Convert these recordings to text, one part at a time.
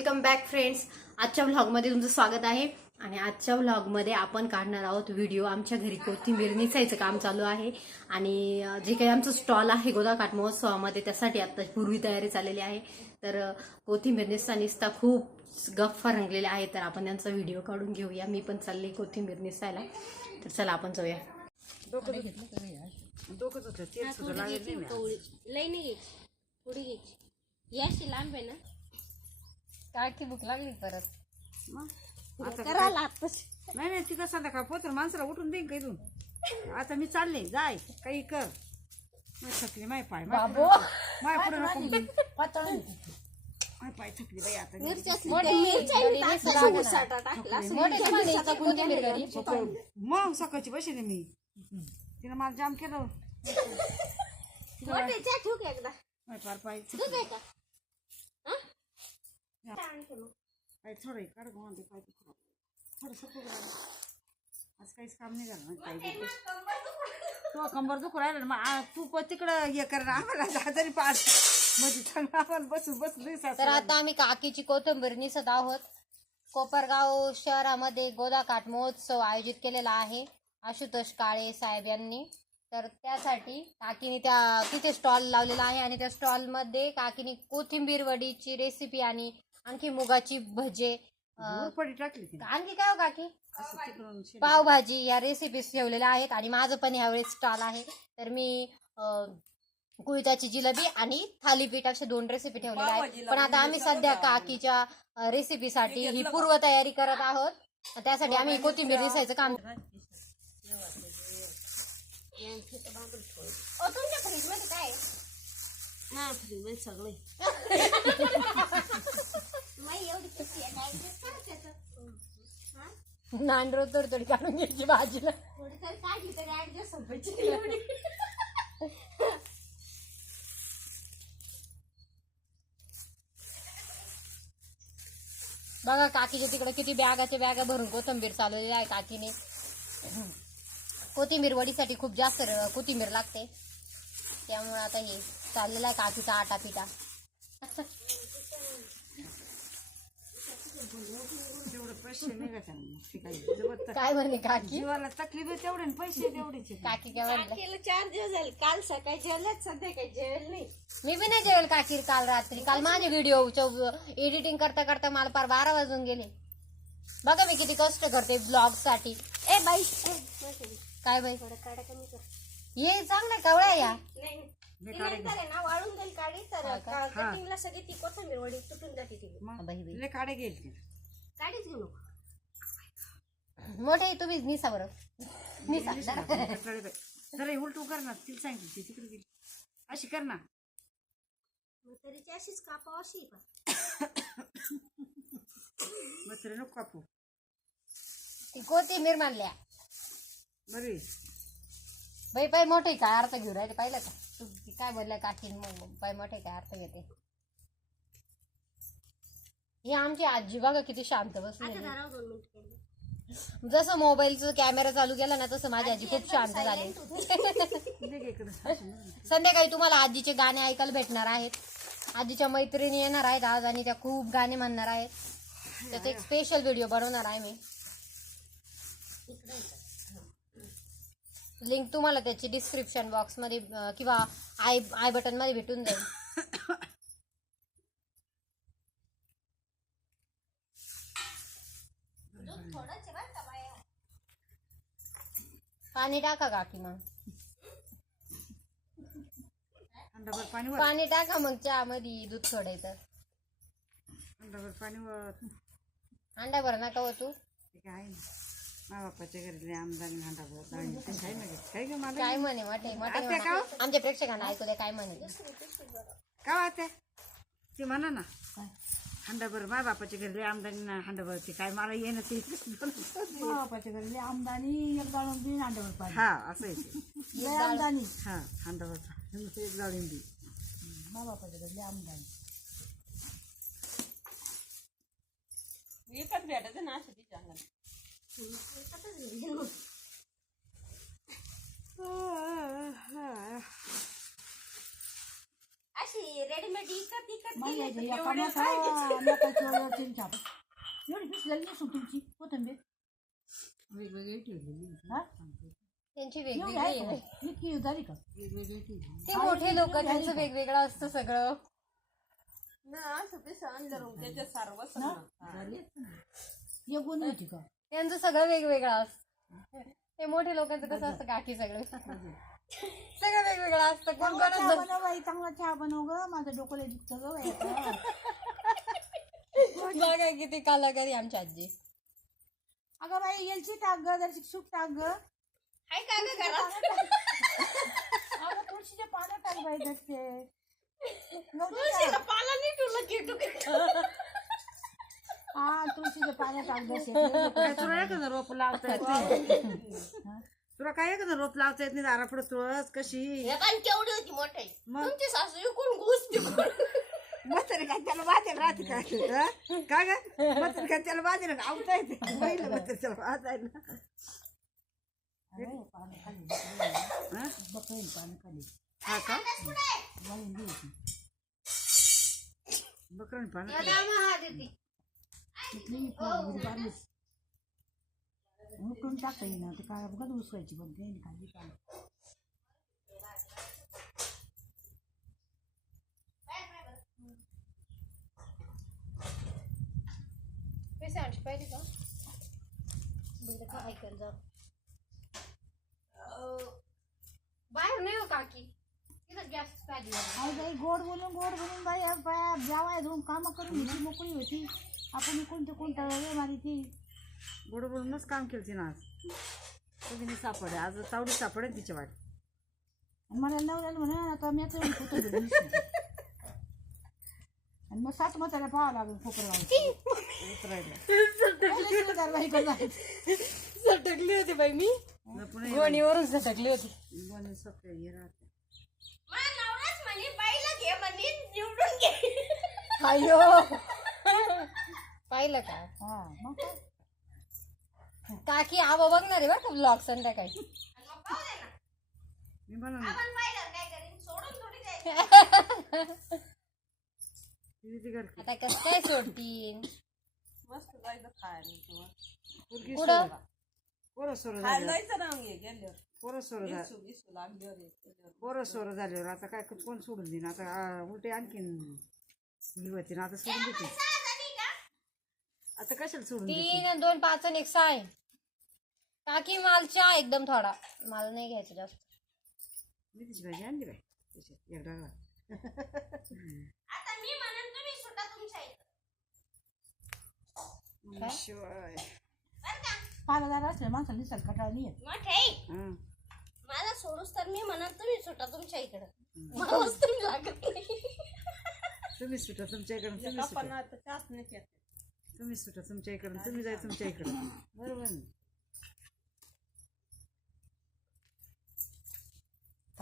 Welcome back friends. आजच्या व्लॉगमध्ये तुमचं स्वागत आहे. आणि आजच्या व्लॉगमध्ये आपण काढणार आहोत व्हिडिओ. आमच्या घरी कोथिंबीर निसायचं काम चालू आहे आणि जे काही आमचं स्टॉल आहे गोदाकाठ महोत्सवामध्ये त्यासाठी आता पूर्वी तयारी चाललेली आहे. तर कोथिंबीर निसता खूप गप्पा रंगलेले आहे. तर आपण त्यांचा व्हिडिओ काढून घेऊया. मी पण चालले कोथिंबीर निसायला. तर चला आपण जाऊया. थोडी घ्यायची याशी लांब आहे ना. काय की भूक लागली परत करायला नाही नाही तिथं संध्याकाळ पोतर माणसाला उठून देईन काही तू. आता मी चालले जाय काही कर. माय थकली माय पाय माय पुढे नको माय पाय थकली बाई. आता मग सकाळची बसले मी तिनं मला जाम केलं. एकदा माय पार पाय पाय थोडं काढ म्हणते पाय थोडस आज काहीच काम नाही झालं काही तो कंबर दुखू राहिलं मग तू पण तिकडं हे कर ना आम्हाला तरी पाच म्हणजे चांगलं आम्हाला बसू बसू. तर आता आम्ही काकीची कोथिंबीर निसत आहोत. कोपरगाव शहरामध्ये गोदाकाठ महोत्सव आयोजित केलेला आहे आशुतोष काळे साहेब यांनी. तर त्यासाठी काकीने तिथे स्टॉल लावलेला आहे आणि त्या स्टॉल मध्ये काकीने कोथिंबीर वडीची रेसिपी आणि आणखी मुगाची भजे टाकली आणखी काय हो काकी पावभाजी या रेसिपीज ठेवलेल्या आहेत. आणि माझं पण यावेळेस स्टॉल आहे. तर मी कुळीताची जिलेबी आणि थालीपीठ अशा 2 रेसिपी ठेवलेल्या आहेत. पण आता आम्ही सध्या काकीच्या रेसिपीसाठी ही पूर्व तयारी करत आहोत. त्यासाठी आम्ही कोथिंबीर निसायचं काम. तुमच्या फ्रीज मध्ये काय हा फ्रीज मध्ये सगळे नांडरो थोडी काढून घ्यायची भाजीला. थोडी तरी काढली तरी ऍडजस्ट व्हायची. बघा काकीच्या तिकडे किती बॅगाच्या बॅगा भरून कोथिंबीर चालवलेली आहे काकीने. कोथिंबीर वडीसाठी खूप जास्त कोथिंबीर लागते. त्यामुळे आता हे चाललेला आहे काकीचा आटा पिटा. काय म्हणले काकी जीवाला तकलीफ तेवढे पैसे तेवढेच. काकी काय म्हणलं 4 दिवस झाले. काल सकाळी जेवल्यात सध्या काही जेवेल नाही. मी बी नाही जेवेल काकी काल रात्री. काल माझे व्हिडिओ एडिटिंग करता करता मला पार 12 वाजून गेले. बघा मी किती कष्ट करते ब्लॉग साठी. ए बाई काय बाई थोडं काढा कमी कर. ये चांगलं कवळ्या या नाही नंतर आहे ना वाळून जाईल काढी. तर कटिंगला सगळी ती कोथिंबीर वडी तुटून जाते ती काढे घेईल काढीच घेऊ नको. मोठे तुम्ही निसा बरं निसा जरा उलटू कर ना. तिला सांगितलं तिकडे गेली अशी कर ना. तरीची अशीच कापाव अशी मसरे नको कापू. ती कोथिंबीर मानल्या बरी बाई पाय मोठे काय अर्थ घेऊ राहिले पाहिलं का तू काय बोलल्या काकी. मग पाय मोठे काय अर्थ घेते. ही आमची आजी बघा किती शांत बसली. जसं मोबाईलचा कॅमेरा चालू केला ना तसं माझी आजी खूप शांत झाली. संध्याकाळी तुम्हाला आजीचे गाणे ऐकायला भेटणार आहेत. आजीच्या मैत्रिणी येणार आहेत आज आणि त्या खूप गाणे म्हणणार आहेत. त्याचा एक स्पेशल व्हिडिओ बनवणार आहे मी. लिंक तुम्हाला त्याची डिस्क्रिप्शन बॉक्स मध्ये किंवा आय बटन मध्ये भेटून जाईल. पाणी टाका काकी मग पाणी टाका मग चहा मध्ये दूध सोडायचं. अंडा भर नका हो तू. मा बापाच्या घरी आमदानी काय म्हणे मोठे मोठे आमच्या प्रेक्षकांना ऐकू द्या काय म्हणे. काय वाटते ते म्हणा ना हंडाभर माझ्या बापाच्या घरी आमदानी ना हंडाभरची काय मला येणं ते बापाच्या घरी आमदानी एक जाळून देईन हंडाभर. हा असं येते आमदानी. हा हंडाभर एक जाळून देईन माझ्या बापाच्या घरी आमदानी. विकत भेटायचं ना असं तिच्या अशी रेडीमेड इकत इकत मग गेले. यायचं, एका नकाची छाप. एवढी पिसलेली नसून तुमची कोथिंबीर वेगवेगळी ठेवलेली हा त्यांची एवढी वेगवेगळी आहे आहे. का? इतकी झाली का? वेगवेगळी ठेवली ते मोठे लोक त्यांचं वेगवेगळं असतं सगळं. एक गुण होती का? त्यांचं सगळं वेगवेगळं असतं. ते मोठे लोकांचं कसं असतं काठी सगळं सगळं वेगवेगळं असतं. कोण चांगला चहा कोण बनव बाई, चांगला चहा बनव ग, माझं डोकं लय दुखतं ग बाई आता. बघा किती कलाकारी आमची आजी. अगं बाई येलची टाक ग, जरशी सूप टाक ग. हाय का ग घरात? अगं तुळशीचे पानं टाक बाई त्याचे. तुळशीला पाला नाही ठेवलं की टुक. हा तुळशीचे पानं टाक ग. काय तुला एखादं रोप लावता येत नाही तुला काय एखादं रोप लावता येत नाही दारापुढे तुळस कशी हे काय केवढी होती मोठी. मग? तुमची सासू विकून घुस तिकडून. म्हातारी काय त्याला वाजेल राहते काय का ग म्हातारी काय त्याला वाजेल आवता येते पहिलं म्हातारी त्याला वाजायला बकरी पानं खाली हा का वाळून घ्यायची. बकरण पानं हा देते. इथली बारीक उकळून टाकता येईना ते काय बघा उसवायची पण ते खाली पानं. पाहिजे का ऐकायला जा. बाहेर नाही हो काकी तिथं गॅस पाहिजे. अरे बाई गोड बोलून बाई जेवाय धुवून कामं करून घ्यायची मोकळी होती. आपण कोणते कोणता वेळ मारी ती गोड बोलूनच काम केलं तिनं आज कधी सापडे आज तावडी सापडे तिच्या वाट मला नवऱ्याला म्हणा आता मी आणि मग 7 मताला पाहावं लागेल उतरायला सटकली होती बाई मी गोणीवरून सटकली होती. कोणी सगळे हे राहते मा नवराच म्हणे बाईला घे म्हणे निवडून घे. अयो पाहिलं का हा मग काय? काकी आबा बघणार आहे बरं का ब्लॉग संध्याकाळी. मग पाहू दे ना. मी म्हणा आपण पाहिलं काय करीन सोडून थोडी द्यायचं. आता कसं काय सोडतीन मस्त जायचं खायला पुढं पोरं सोरं झाल्यावर आता काय कोण सोडून देईन आता उलटे आणखीन ही होती ना आता सोडून देते आता कशाला सोडून देते 3 आणि 2 5 आणि 1 6 आहे. काकी माल चहा एकदम थोडा मला नाही घ्यायचं जास्त. मेथीची भाजी आणली बाय त्याच्यात एक डागा आता मी म्हणून तुम्ही सुटा तुमच्या इथं. शिवाय बरं का? पालादार असले माणसाला निसर्ग कटाळा नाही येत. मोठे मला सोडूस तर मी म्हणून तुम्ही सुटा तुमच्या इकडं. मलाच तुम्ही लागत नाही. तुम्ही सुटा तुमच्या इकडून तुम्ही सुटा तुमच्या इकडून तुम्ही जाय तुमच्या इकडं बरोबर ना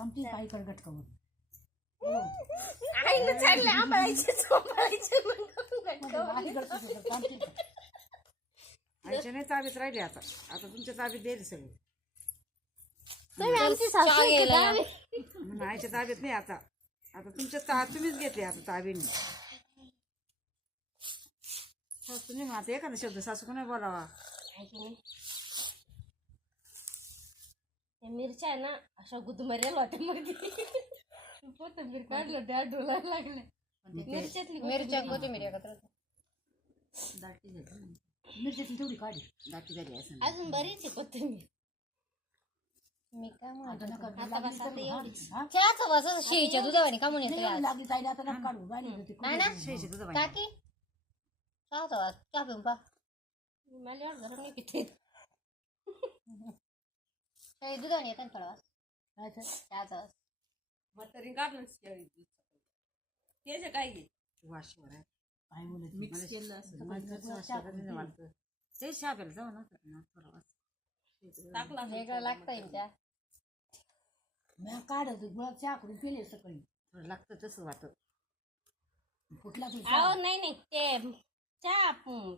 आमची काही कडगट करून आईनं चालले आंबळायचे झोंबळायचे म्हणून आईच्या नाही ताबीत राहिली आता आता तुमच्या ताबीत देईल सगळी तुम्ही आमची सासू चहा आहे का? घ्यायला. म्हणून आईच्या ताब्यात नाही आता आता तुमच्या तुम्हीच घेतले आता ताबीने सासू नाही मग आता एखादा शब्द सासू कोणी बोलावा त्या मिरच्या आहे ना अशा गुदमरेल होत्या मध्ये. कोथिंबीर काढलं त्या डोलायला लागल्या. मिरच्यातली मिरच्या कोथिंबीर एकत्र. दाटी झाली मिरच्याची तेवढी काढी दाटी झाली असं अजून बरीच आहे कोथिंबीर. मी काय म्हणतो आता बस आता एवढीच. चहाचं बस शेळीच्या दुधावानी का म्हणून येतं लागली जायला आता नका काढू गाडी होती. नाही ना शेळीची दूध बाई. काकी चहाचा वास चहा पिऊन पा मला एवढं गरम नाही पिते. शेळी दुधावानी येतं ना थोडा वास काय तर? चहाचा वास. म्हातारी काढलं त्याचे काय घे वाशीवर आहे काय बोलत मिक्स केलं असं ते शापेला जाऊ ना थोडा वास टाकला वेगळं लागतंय चहा. मी काढत गुळात चहा करून पिले सकाळी थोडं लागतं तसं वाटत कुठला तरी अहो नाही ते चहा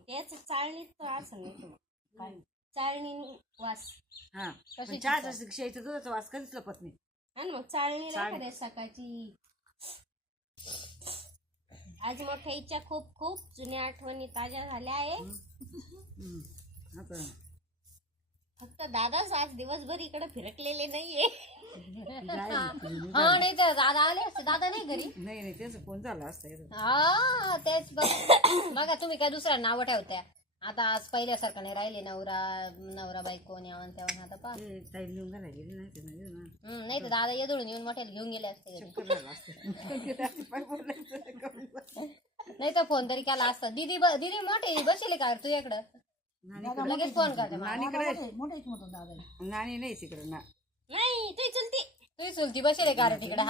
त्याच चाळणी तर असं नाही तुम्हाला. काय चाळणी वास. हा कशी चहाचा शेळीच्या दुधाचा वास कधीच लपत नाही आणि मग चाळणी नाही का रे सकाळची आज मोठ्या इच्छा खूप खूप जुन्या आठवणी ताज्या झाल्या आहे. आता फक्त दादाच आज दिवसभर इकडे फिरकलेले नाहीये. हा नाही तर दादा आले असते. दादा नाही घरी. नाही नाही त्याचा फोन झाला असता इथं. हा तेच बघा तुम्ही काय दुसऱ्या नावं ठेवत्या. आता आज पहिल्यासारखं नाही राहिले. नवरा बायको यावं त्यावर आता पहा. ते ताई लिहून घालायला गेली नाही ते नाही ना. नाही तर दादा येदोळून येऊन मोठ्याला घेऊन गेले असते घरी. चक्कर झाला असतं. पाय बोलायचं. नाही तर फोन तरी केला असता. दीदी मोठे बसले का तू इकडं लगेच फोन करते मला. नानीकडे नानी नाही तिकडे ना. नाही तू चलती तुझी चुलती बसले का रे तिकडे.